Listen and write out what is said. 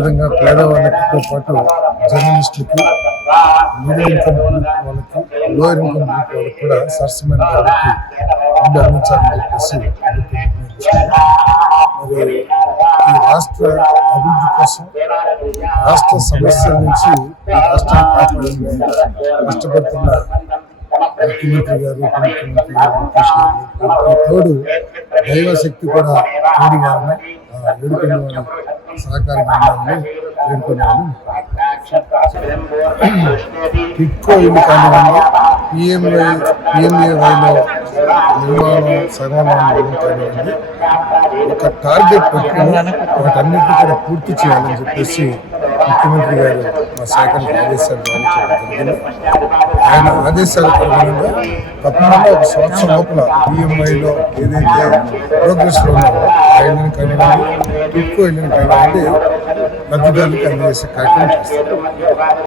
అదేవిధంగా పేదవాళ్ళతో పాటు జర్నలిస్టులకి, middle income group వాళ్ళకి, లోయర్ ఇన్కమ్ గ్రూప్ వాళ్ళకి కూడా సరసమైన ధరలకి ఫుడ్ అందించాలని చెప్పేసి మరి ఈ రాష్ట్ర అభివృద్ధి కోసం, రాష్ట్ర సమస్యల నుంచి ఈ రాష్ట్రాన్ని కాపాడాలని కష్టపడుతున్న ముఖ్యమంత్రి గారు, ఉప ముఖ్యమంత్రి గారు, లోకేష్ గారు, తోడు దైవశక్తి కూడా తోడుగాలని వేడుకునే సహకారంగా ఉండాలని వేడుకున్నాను. టిట్కో ఇల్లు కానివ్వండి, పిఎంఏవైలో నిర్మాణం సగంలో కానివ్వండి, ఒక టార్గెట్ పెట్టుకుని వాటన్నిటిని కూడా పూర్తి చేయాలని చెప్పేసి ముఖ్యమంత్రి గారు మా శాఖలకు ఆదేశాలు జారీ చేయడం జరిగింది. ఆయన ఆదేశాల ప్రకారంగా తప్పకుండా ఒక సంవత్సరం లోపల పిఎంఐలో ఏదైతే ప్రోగ్రెస్లో ఉన్నారో ఆ ఇళ్ళని కానివ్వండి, టిట్కో ఇళ్ళని కానివ్వండి లబ్ధిదారులకు అందజేసే కార్యక్రమం చేస్తారు.